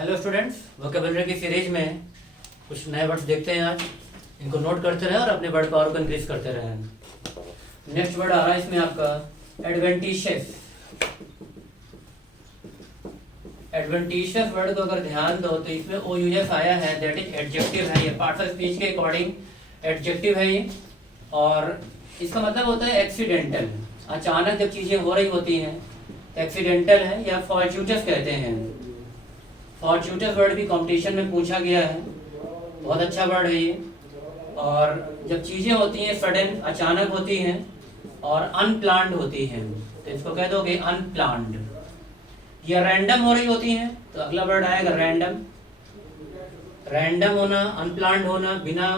Hello students, vocabulary की series में कुछ नए वर्ड्स देखते हैं आज। इनको नोट करते रहें और अपने वर्ड पावर को इंक्रीज करते रहें। नेक्स्ट वर्ड आ रहा है इसमें आपका एडवेंटिशियस। एडवेंटिशियस वर्ड को अगर ध्यान दो तो इसमें OUS आया है, दैट इज एडजेक्टिव है। ये पार्ट्स ऑफ स्पीच के अकॉर्डिंग एडजेक्टिव है ये, और इसका मतलब होता है एक्सीडेंटल। अचानक जब चीज़ें हो रही होती हैं एक्सीडेंटल है, या फॉर्चूटस कहते हैं। फॉर्चूटस वर्ड भी कंपटीशन में पूछा गया है, बहुत अच्छा वर्ड है ये। और जब चीज़ें होती हैं सडन, अचानक होती हैं और अनप्लान्ड होती हैं, तो इसको कह दोगे अनप्लान्ड। या रैंडम हो रही होती हैं तो अगला वर्ड आएगा रैंडम। रैंडम होना, अनप्लान्ड होना, बिना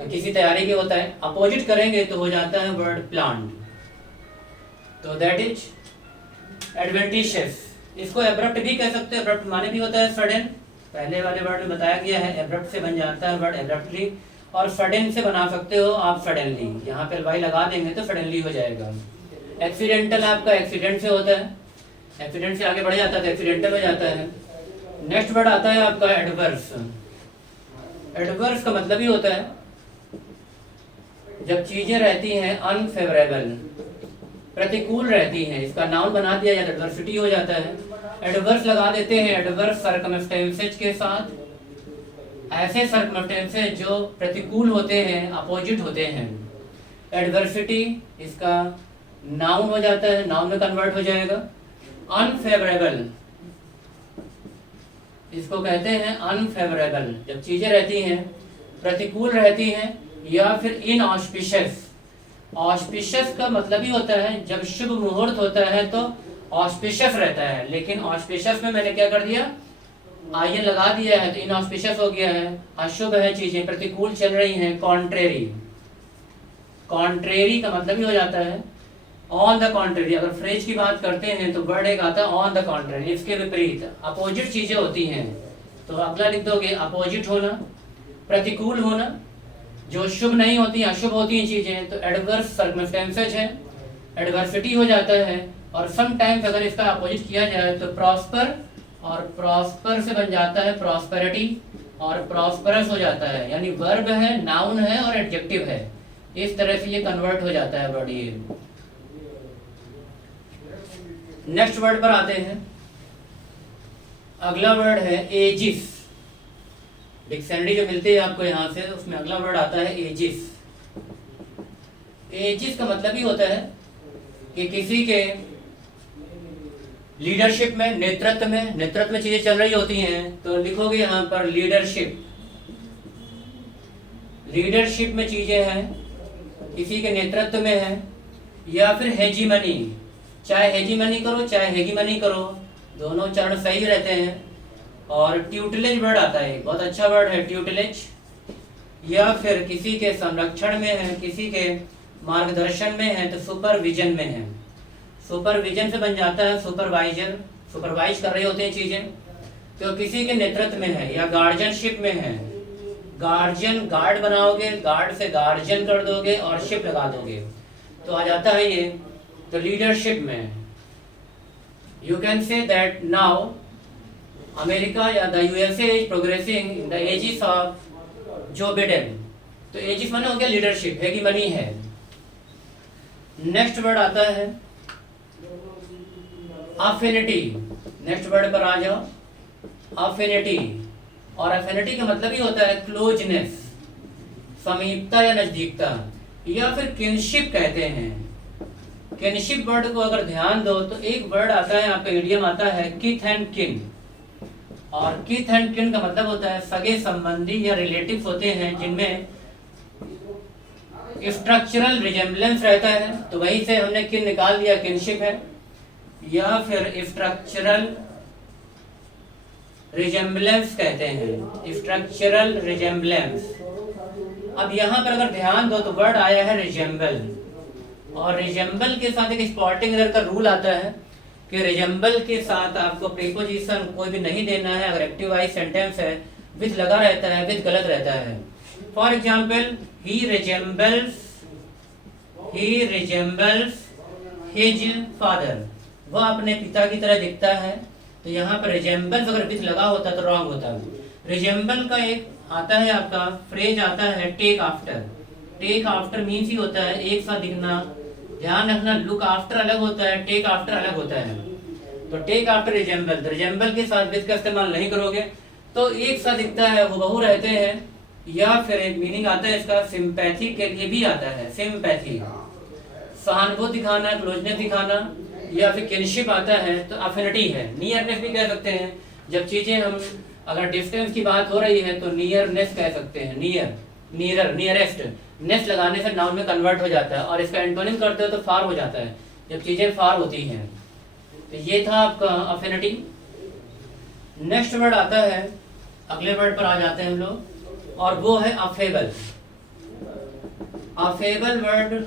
किसी तैयारी के होता है। अपोजिट करेंगे तो हो जाता है वर्ड प्लान्ड। तो दैट इज एडवेंटिशियस। इसको एब्रप्ट भी कह सकते हैं। एब्रप्ट माने भी होता है सडन, पहले वाले वर्ड में बताया गया है। एब्रप्ट से बन जाता है वर्ड एब्रप्टली, और सडन से बना सकते हो आप सडनली। यहाँ पे वाई लगा देंगे तो सडनली हो जाएगा। एक्सीडेंटल आपका एक्सीडेंट से होता है, एक्सीडेंट से आगे बढ़ जाता है तो एक्सीडेंटल हो जाता है। नेक्स्ट वर्ड आता है आपका एडवर्स। एडवर्स का मतलब ही होता है जब चीजें रहती हैं अनफेवरेबल, प्रतिकूल रहती हैं। इसका नाउन बना दिया जाता है, एडवर्सिटी हो जाता है। एडवर्स लगा देते हैं एडवर्स सर्कमस्टेंसेज के साथ, ऐसे सर्कमस्टेंसेज जो प्रतिकूल होते हैं, अपोजिट होते हैं। एडवर्सिटी इसका नाउन हो जाता है, नाउन में कन्वर्ट हो जाएगा। अनफेवरेबल इसको कहते हैं अनफेवरेबल, जब चीजें रहती हैं प्रतिकूल रहती हैं, या फिर इनऑस्पिशियस। ऑस्पिशियस का मतलब ही होता है जब शुभ मुहूर्त होता है तो ऑस्पिशियस रहता है। लेकिन ऑस्पिशियस में मैंने क्या कर दिया, आयन लगा दिया है तो इनऑस्पिशियस हो गया है। अशुभ है, चीजें प्रतिकूल चल रही हैं। कॉन्ट्रेरी, कॉन्ट्रेरी का मतलब ही हो जाता है ऑन द कॉन्ट्रेरी। अगर फ्रेज की बात करते हैं तो वर्ड एक आता है ऑन द कॉन्ट्रेरी, इसके विपरीत अपोजिट चीजें होती हैं। तो अगला लिख दोगे अपोजिट होना, प्रतिकूल होना, जो शुभ नहीं होती, अशुभ होती हैं चीजें, तो एडवर्स सर्कमस्टेंसेज है, एडवर्सिटी हो जाता है। और समटाइम्स अगर इसका अपोजिट किया जाए तो प्रॉस्पर, और प्रॉस्पर से बन जाता है प्रॉस्पेरिटी, और प्रॉस्परस हो जाता है। यानी वर्ब है, नाउन है और एडजेक्टिव है। इस तरह से ये कन्वर्ट हो जाता है वर्ड। ये नेक्स्ट वर्ड पर आते हैं। अगला वर्ड है एजिस। डिक्शनरी जो मिलती है आपको यहाँ से, उसमें अगला वर्ड आता है एजिस। एजिस का मतलब ही होता है कि किसी के लीडरशिप में, नेतृत्व में चीजें चल रही होती हैं तो लिखोगे यहाँ पर लीडरशिप। लीडरशिप में चीजें हैं, किसी के नेतृत्व में है। या फिर हेजीमनी, चाहे हेजीमनी करो चाहे हेगीमनी करो, दोनों चरण सही रहते हैं। और ट्यूटलेज वर्ड आता है, बहुत अच्छा वर्ड है ट्यूटलेज। या फिर किसी के संरक्षण में है, किसी के मार्गदर्शन में है तो सुपरविजन में है। सुपरविजन से बन जाता है सुपरवाइजर, सुपरवाइज कर रहे होते हैं चीजें। तो किसी के नेतृत्व में है या गार्जियनशिप में है। गार्जियन, गार्ड बनाओगे, गार्ड से गार्जियन कर दोगे और शिप लगा दोगे तो आ जाता है ये। तो लीडरशिप में you can say that now America या the USA is progressing in the aegis of Joe Biden. तो एजिस माने हो गया लीडरशिप, है कि मनी है। नेक्स्ट वर्ड आता है अफिनिटी। नेक्स्ट वर्ड पर आ जाओ, अफिनिटी। और अफिनिटी का मतलब ही होता है क्लोजनेस, समीपता या नजदीकता, या फिर किनशिप कहते हैं। किनशिप वर्ड को अगर ध्यान दो तो एक वर्ड आता है आपका, इडियम आता है किथ एंड किन। और किथ एंड किन का मतलब होता है सगे संबंधी या रिलेटिव्स होते हैं जिनमें स्ट्रक्चरल रिजेम्बलेंस रहता है। तो वहीं से हमने किन निकाल दिया, किनशिप है। या फिर स्ट्रक्चरल रिजेम्बलेंस कहते हैं, स्ट्रक्चरल रिजेम्बलेंस। अब यहाँ पर अगर ध्यान दो तो वर्ड आया है रिजेम्बल, और रिजेम्बल के साथ एक स्पॉटिंग एरर का रूल आता है कि रिजेम्बल के साथ आपको प्रीपोजिशन कोई भी नहीं देना है। अगर एक्टिव वाइज सेंटेंस है विद लगा रहता है, विद गलत रहता है। For example he resembles his father, वह अपने पिता की तरह दिखता है। तो यहाँ पर रिजेम्बल्स अगर विथ लगा होता तो रॉन्ग होता। रिजेम्बल का एक आता है आपका फ्रेज आता है take after. Take after means ही होता है एक साथ दिखना। ध्यान रखना, लुक आफ्टर अलग होता है, टेक आफ्टर अलग होता है। तो टेक आफ्टर रिजेम्बल, रिजेम्बल के साथ विथ का इस्तेमाल नहीं करोगे तो एक साथ दिखता है, हुबहू रहते हैं। या फिर एक मीनिंग आता है इसका सिंपैथी के लिए भी आता है, सिंपैथी सहानुभूति दिखाना, क्लोजनेस दिखाना। या फिर किनशिप आता है तो अफिनिटी है, नियरनेस भी कह सकते हैं। जब चीजें हम अगर डिस्टेंस की बात हो रही है तो नियरनेस कह सकते हैं, नियर, नियरर, नियरेस्ट। नेस लगाने से नाउन में कन्वर्ट हो जाता है और इसका एंटोनिम करते हो तो फार हो जाता है, जब चीजें फार होती हैं। तो ये था आपका अफिनिटी। नेक्स्ट वर्ड आता है, अगले वर्ड पर आ जाते हैं हम लोग, और वो है अफेबल। अफेबल वर्ड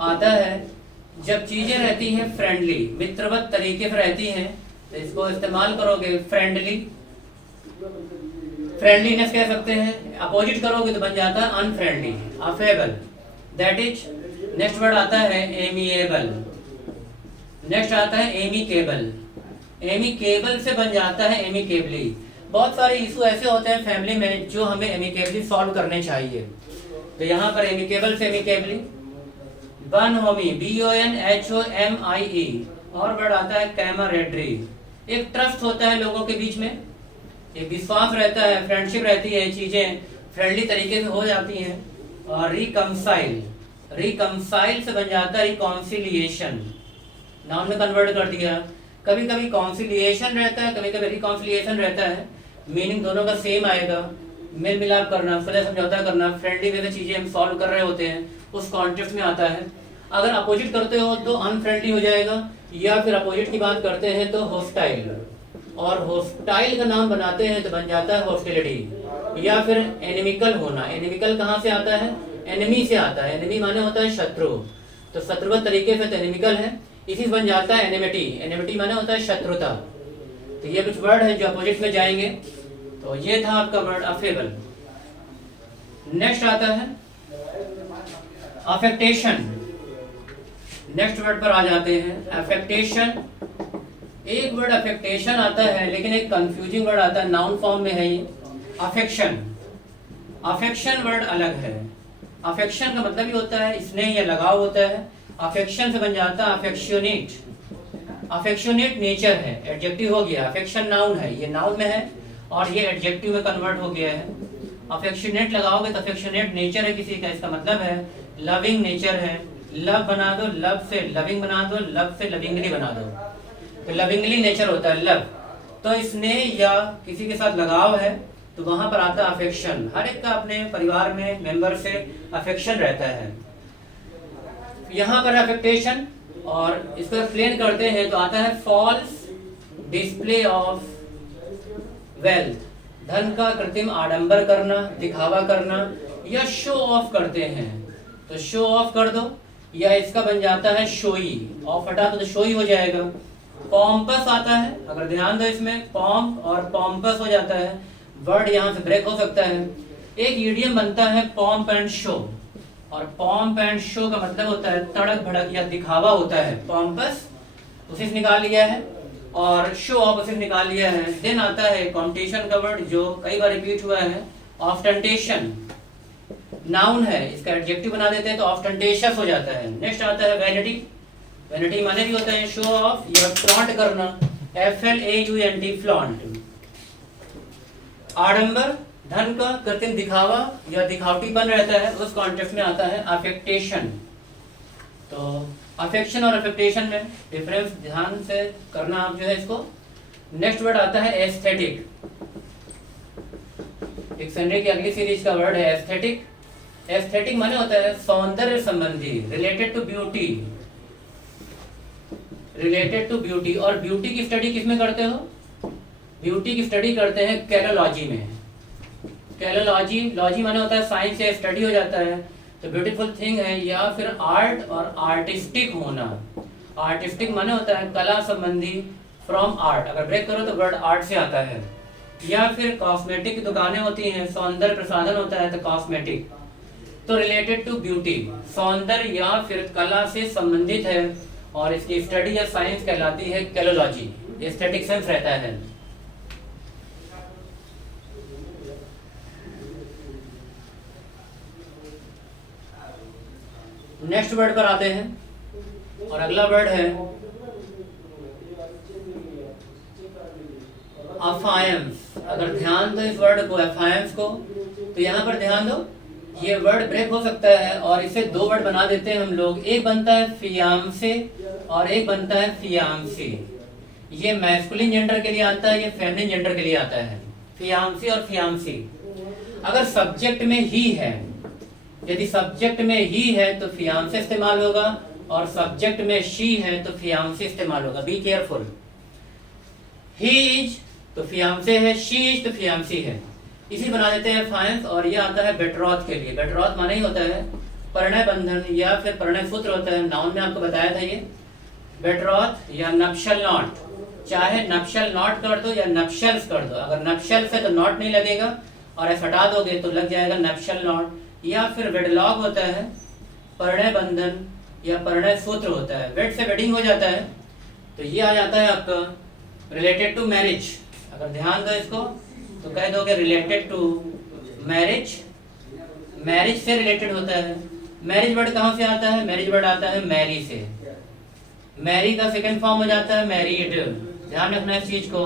आता है जब चीजें रहती हैं फ्रेंडली, मित्रवत तरीके पर रहती हैं, तो इसको इस्तेमाल करोगे फ्रेंडली, फ्रेंडलीनेस कह सकते हैं। अपोजिट करोगे तो बन जाता है unfriendly, affable, that is. Next word आता है एमिएबल। नेक्स्ट आता है एमिकेबल। एमिकेबल से बन जाता है एमिकेबली। बहुत सारे इशू ऐसे होते हैं फैमिली में जो हमें एमिकेबली सॉल्व करने चाहिए, तो यहाँ पर एमिकेबल से एमिकेबली। बनहोमी, BONHOMIE। और वर्ड आता है कैमरेडरी। एक ट्रस्ट होता है लोगों के बीच में, एक विश्वास रहता है, फ्रेंडशिप रहती है, चीजें फ्रेंडली तरीके से हो जाती हैं। और रिकमसाइल, रिकमसाइल से बन जाता है रिकॉन्सिलिएशन, नाउन में कन्वर्ट कर दिया। कभी कभी कॉन्सिलिएशन रहता है, कभी कभी रिकॉन्सिलिएशन रहता है, मीनिंग दोनों का सेम आएगा। मेल मिलाप करना, सुलह समझौता करना, फ्रेंडली वे में चीजें हम सॉल्व कर रहे होते हैं, उस कॉन्टेक्स्ट में आता है। अगर अपोजिट करते हो तो अनफ्रेंडली हो जाएगा, या फिर अपोजिट की बात करते हैं तो हॉस्टाइल, और हॉस्टाइल का नाम बनाते हैं तो बन जाता है हॉस्टिलिटी। या फिर एनिमिकल होना, एनिमिकल कहाँ से आता है? एनिमी से आता है। एनिमी माने होता है शत्रु, तो शत्रुवत तरीके से तो एनिमिकल है, इसी से बन जाता है एनिमिटी। एनिमिटी माने होता है शत्रुता। तो ये कुछ वर्ड है जो अपोजिट में जाएंगे। तो ये था आपका वर्ड अफेबल। नेक्स्ट आता है अफेक्टेशन। नेक्स्ट वर्ड पर आ जाते हैं अफेक्टेशन। एक वर्ड अफेक्टेशन आता है लेकिन एक कंफ्यूजिंग वर्ड आता है, नाउन फॉर्म में है ये, अफेक्शन। अफेक्शन वर्ड अलग है। अफेक्शन का मतलब ही होता है स्नेह या लगाव होता है। अफेक्शन से बन जाता है अफेक्शनेट। अफेक्शनेट नेचर है, एडजेक्टिव हो गया। अफेक्शन नाउन है, ये नाउन में है और ये एडजेक्टिव में कन्वर्ट हो गया है। अफेक्शनेट लगाओगे तो अफेक्शनेट नेचर है किसी का, इसका मतलब है लविंग नेचर है। लव बना दो, लव से लविंग बना दो, लव से लविंगली बना दो, तो लविंगली नेचर होता है लव। तो स्नेह या किसी के साथ लगाव है तो वहां पर आता है अफेक्शन। हर एक का अपने परिवार में मेंबर से अफेक्शन रहता है। यहाँ पर अफेक्टेशन, और इसको एक्सप्लेन करते हैं तो आता है फॉल्स डिस्प्ले ऑफ वेल्थ, धन का कृत्रिम आडंबर करना, दिखावा करना, या शो ऑफ करते हैं तो शो ऑफ कर दो, या इसका बन जाता है शोई, ऑफ हटा दो तो शोई हो जाएगा। पॉम्पस आता है, अगर ध्यान दो इसमें पॉम्प और पॉम्पस हो जाता है, वर्ड यहाँ से ब्रेक हो सकता है। एक ईडियम बनता है पॉम्प एंड शो, और पॉम्प एंड शो का मतलब होता है तड़क भड़क या दिखावा होता है। पॉम्पस उसी से निकाल लिया है और शो ऑफ उसी से निकाल लिया है। देन आता है कॉम्पिटिशन का वर्ड जो कई बार रिपीट हुआ है, ऑस्टेंटेशन। नाउन है, इसका एडजेक्टिव बना देते हैं तो ऑस्टेंटेशियस हो जाता है। नेक्स्ट आता है वैनिटी। वैनिटी माने भी होता है शो ऑफ या फ्लॉन्ट करना, FLAUNT, फ्लॉन्ट। आडंबर, धन का कृत्रिम दिखावा या दिखावटीपन रहता है, उस कॉन्टेक्स्ट में आता है अफेक्टेशन। तो अफेक्शन और अफेक्टेशन में डिफरेंस ध्यान से करना आप जो है इसको। नेक्स्ट वर्ड आता है एस्थेटिक। डिक्शनरी की अगली सीरीज का वर्ड है एस्थेटिक। एस्थेटिक माने होता है सौंदर्य संबंधी, related to beauty, related to beauty. और ब्यूटी की स्टडी किसमें करते हो? ब्यूटी की स्टडी करते हैं कैलोलॉजी में। कैलोलॉजी, लॉजी माने होता है साइंस या स्टडी हो जाता है, तो ब्यूटीफुल थिंग है। या फिर आर्ट और आर्टिस्टिक होना। आर्टिस्टिक माने होता है कला संबंधी, फ्रॉम आर्ट, अगर ब्रेक करो तो वर्ड आर्ट से आता है। या फिर कॉस्मेटिक की दुकानें होती हैं, सौंदर्य प्रसाधन होता है तो कॉस्मेटिक। तो रिलेटेड टू ब्यूटी, सौंदर्य या फिर कला से संबंधित है, और इसकी स्टडी या साइंस कहलाती है कैलोलॉजी। ये स्टैटिक सेंस रहता है। नेक्स्ट वर्ड पर आते हैं और अगला वर्ड है अफायंस। अगर ध्यान दो इस वर्ड को, अफायंस को, तो यहाँ पर ध्यान दो, ये वर्ड ब्रेक हो सकता है और इसे दो वर्ड बना देते हैं हम लोग। एक बनता है फियांसे और एक बनता है फियांसी। ये मैस्कुलिन जेंडर के लिए आता है, ये फेमिनिन जेंडर के लिए आता है, फियांसी और फियांसी। अगर सब्जेक्ट में ही है, यदि सब्जेक्ट में ही है तो फियांसे इस्तेमाल होगा और सब्जेक्ट में शी है तो फियांसी इस्तेमाल होगा। Be careful. ही इज तो फियांसे है, शी इज तो फियांसी है। इसी बना देते हैं फायंस। और ये आता है बेट्रॉथ के लिए। बेट्रॉथ माने ही होता है परिणय बंधन या फिर परिणय सूत्र होता है। नाउन में आपको बताया था ये बेट्रॉथ या नप्शल नॉट। चाहे नप्शल नॉट कर दो या नप्शल्स कर दो। अगर नप्शल से तो नॉट नहीं लगेगा और ऐसा हटा दोगे तो लग जाएगा नप्शल नॉट। या फिर वेडलॉग होता है परिणय बंधन या परिणय सूत्र होता है। वेड से वेडिंग हो जाता है तो ये आ जाता है आपका रिलेटेड टू मैरिज। अगर ध्यान दो इसको तो कह दोगे रिलेटेड टू मैरिज। मैरिज से रिलेटेड होता है। मैरिज वर्ड कहाँ से आता है? मैरिज वर्ड आता है मैरी से। मैरी का सेकंड फॉर्म हो जाता है मैरिड। ध्यान रखना इस चीज को।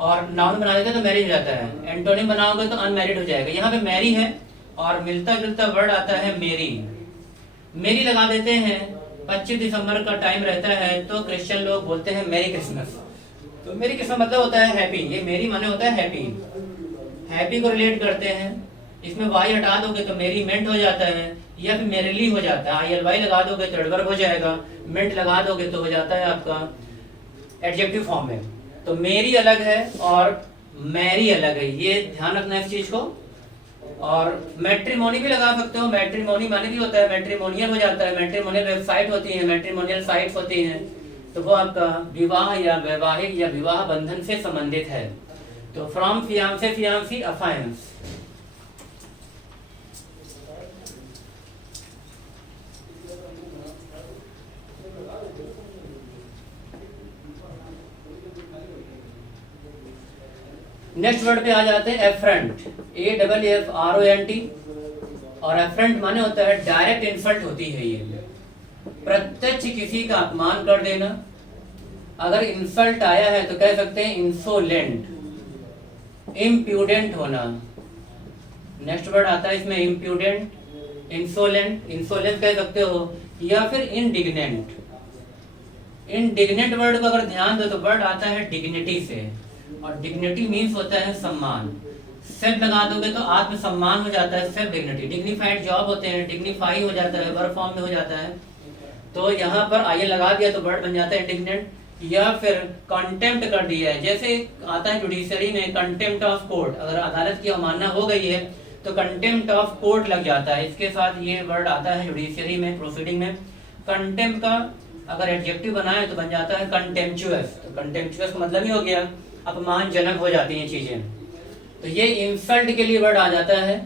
और नाउन बना देते तो मैरिज हो जाता है। एंटोनिम बनाओगे तो अनमैरिड हो जाएगा। यहाँ पे मैरी है और मिलता जुलता वर्ड आता है मेरी। मेरी लगा देते हैं। 25 दिसंबर का टाइम रहता है तो क्रिश्चियन लोग बोलते हैं मेरी क्रिसमस। तो मेरी क्रिसमस मतलब होता है हैप्पी। ये मेरी माने होता है हैप्पी। हैप्पी को रिलेट करते हैं। इसमें वाई हटा दोगे तो मेरी मेंट हो जाता है या फिर मेरिली हो जाता है। ILY लगा दोगे तो एडवर्ब हो जाएगा। मेंट लगा दोगे तो हो जाता है आपका एडजेक्टिव फॉर्म में। तो मेरी अलग है और मैरी अलग है। ये ध्यान रखना इस चीज को। और मैट्रिमोनी भी लगा सकते हो। मैट्रिमोनी माने भी होता है मैट्रिमोनियल हो जाता है। मैट्रिमोनियल वेबसाइट होती है, मैट्रिमोनियल साइट्स होती हैं। तो वो आपका विवाह या वैवाहिक या विवाह बंधन से संबंधित है। तो from fiance fiancee affiance. Next word पे आ जाते हैं एफ्रंट। AFFRONT। और एफ्रंट माने होता है डायरेक्ट इंसल्ट होती है। ये प्रत्यक्ष किसी का अपमान कर देना। अगर इंसल्ट आया है तो कह सकते हैं इंसोलेंट, इम्प्यूडेंट होना। नेक्स्ट वर्ड आता है इसमें इम्प्यूडेंट, इंसोलेंट। इंसोलेंट कह सकते हो या फिर इंडिग्नेंट। इंडिग्नेंट वर्ड को अगर ध्यान दो तो वर्ड आता है डिग्निटी से। और डिग्निटी मीन्स होता है सम्मान। सेल्फ लगा दोगे तो आत्मसम्मान हो जाता है, सेल्फ डिग्निटी। डिग्निफाइड जॉब होते हैं, डिग्निफाई हो जाता है, वर्ब फॉर्म में हो जाता है। तो यहाँ पर आइए लगा दिया तो वर्ड बन जाता है इंडिग्नेंट। या फिर कंटेम्प्ट कर दिया है, जैसे आता है जुडिशरी में कंटेम्प्ट ऑफ कोर्ट। अगर अदालत की अवमानना हो गई है तो कंटेम्प्ट ऑफ कोर्ट लग जाता है। इसके साथ ये वर्ड आता है जुडिशरी में, प्रोसीडिंग में। कंटेम्प्ट का अगर एडजेक्टिव बनाए तो बन जाता है कंटेम्पचुअस। तो कंटेम्पचुअस मतलब ही हो गया अपमानजनक हो जाती हैं चीजें। तो ये इंसल्ट के लिए वर्ड आ जाता है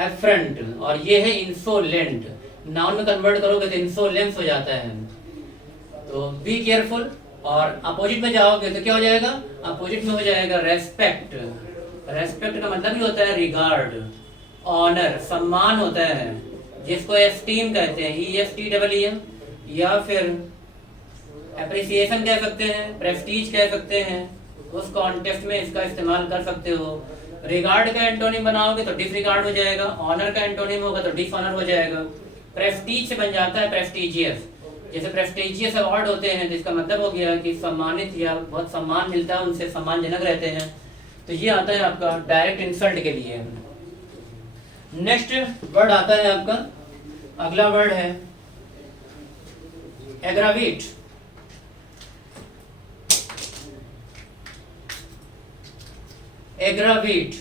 एफ्रंट। और ये है इंसोलेंट। नाउन में कन्वर्ट करोगे तो इंसोलेंस हो जाता है। तो बी केयरफुल। और अपोजिट में जाओगे तो क्या हो जाएगा? अपोजिट में हो जाएगा रेस्पेक्ट। रेस्पेक्ट का मतलब ही होता है रिगार्ड, ऑनर, सम्मान होता है, जिसको एस्टीम कहते हैं, ESTEEM। या फिर एप्रिसिएशन कह सकते हैं, प्रेस्टीज कह सकते हैं। उस कॉन्टेक्स्ट में इसका इस्तेमाल कर सकते हो। रिगार्ड का एंटोनिम बनाओगे तो डिसरिगार्ड हो जाएगा। ऑनर का एंटोनिम होगा तो डिसऑनर हो जाएगा। प्रेस्टीज से बन जाता है प्रेस्टीजियस। जैसे प्रेस्टीजियस अवार्ड होते हैं जिसका मतलब हो गया कि सम्मानित या बहुत सम्मान मिलता है, उनसे सम्मानजनक रहते हैं। तो ये आता है आपका डायरेक्ट इंसल्ट के लिए। नेक्स्ट वर्ड आता है आपका, अगला वर्ड है एग्रावेट। एग्रावेट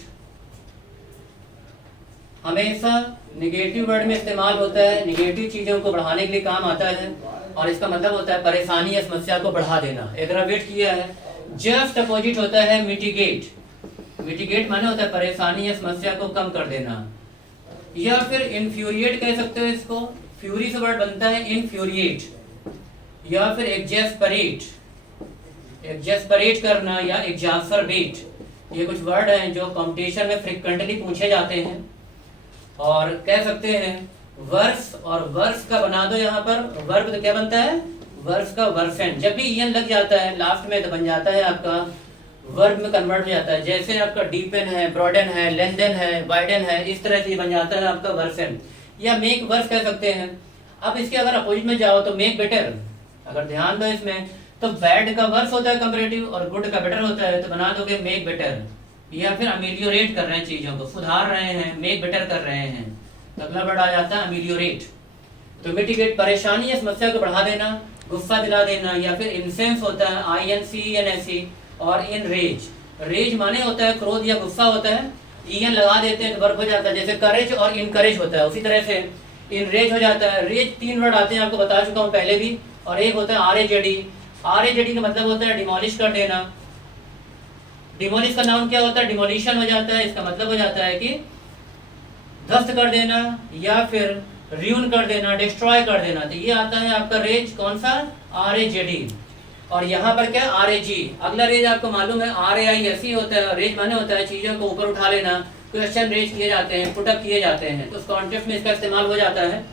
हमेशा निगेटिव वर्ड में इस्तेमाल होता है। निगेटिव चीजों को बढ़ाने के लिए काम आता है और इसका मतलब होता है परेशानी या समस्या को बढ़ा देना। एग्रावेट किया है। जस्ट अपोजिट होता है मिटिगेट। मिटिगेट माने होता है परेशानी या समस्या को कम कर देना। या फिर इन्फ्यूरिएट कह सकते हो इसको। फ्यूरी से वर्ड बनता है इन्फ्यूरिएट। या फिर एक्जेस्परेट। एग्जेस्परेट करना या एग्जास्परेट, ये कुछ वर्ड हैं जो कंपटीशन में फ्रिक्वेंटली पूछे जाते हैं। और कह सकते हैं वर्स, और वर्स का बना दो यहाँ पर वर्ब, तो क्या बनता है वर्स का वर्सेंट। जब भी ईएन लग जाता है लास्ट में तो बन जाता है आपका वर्ब में कन्वर्ट हो जाता है। जैसे आपका डीपन है, ब्रॉडन है, लेंथन है, वाइडन है, इस तरह से बन जाता है आपका वर्सेंट या मेक वर्स कह सकते हैं। अब इसके अगर अपोजिट में जाओ तो मेक बेटर, अगर ध्यान दो इसमें तो बैड का वर्स होता है कंपैरेटिव और गुड का बेटर होता है, तो बना दोगे मेक बेटर, या फिर अमेलियोरेट कर रहे हैं, चीजों को सुधार रहे हैं, मेक बेटर कर रहे हैं, तो अगला वर्ड आ जाता है अमेलियोरेट। तो मिटिगेट परेशानी या समस्या को बढ़ा देना, गुस्सा दिला देना, या फिर इंसेंस होता है INCENSE, और इन रेज, रेज माने होता है क्रोध या गुस्सा होता है, ईएन लगा देते हैं तो वर्ब हो जाता है। जैसे करेज और इनकरेज होता है उसी तरह से इनरेज हो जाता है। रेज 3 वर्ड आते हैं, आपको बता चुका हूँ पहले भी, और एक होता है RAJD। RAJD का मतलब होता है डिमोलिश कर देना। डिमोलिश का नाम क्या होता है डिमोलिशन हो जाता है, इसका मतलब हो जाता है कि ध्वस्त कर देना या फिर रियून कर देना, डिस्ट्रॉय कर देना। तो ये आता है आपका रेज, कौन सा RAJD। और यहाँ पर क्या RAG। अगला रेज आपको मालूम है RAISE होता है, रेज माने होता है चीजों को ऊपर उठा लेना, क्वेश्चन रेज किए जाते हैं, पुटअप किए जाते हैं, तो उस कॉन्टेक्स्ट में इसका इस्तेमाल हो जाता है।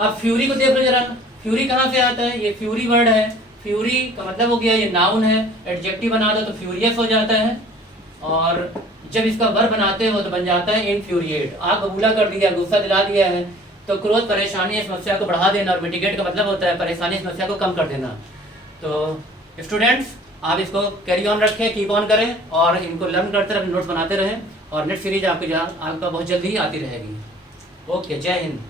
अब फ्यूरी को देख लो जरा, फ्यूरी कहाँ से आता है, ये फ्यूरी वर्ड है। फ्यूरी का मतलब हो गया ये नाउन है, एडजेक्टिव बना दो तो फ्यूरियस हो जाता है, और जब इसका वर्ब बनाते हो तो बन जाता है इनफ्यूरिएट। आग बबूला कर दिया, गुस्सा दिला दिया है, तो क्रोध परेशानी समस्या को बढ़ा देना, और मिटिगेट का मतलब होता है परेशानी समस्या को कम कर देना। तो स्टूडेंट्स आप इसको कैरी ऑन रखें, कीप ऑन करें, और इनको लर्न करते रहें, नोट्स बनाते रहें, और नेक्स्ट सीरीज आपको आपका बहुत जल्दी ही आती रहेगी। ओके, जय हिंद।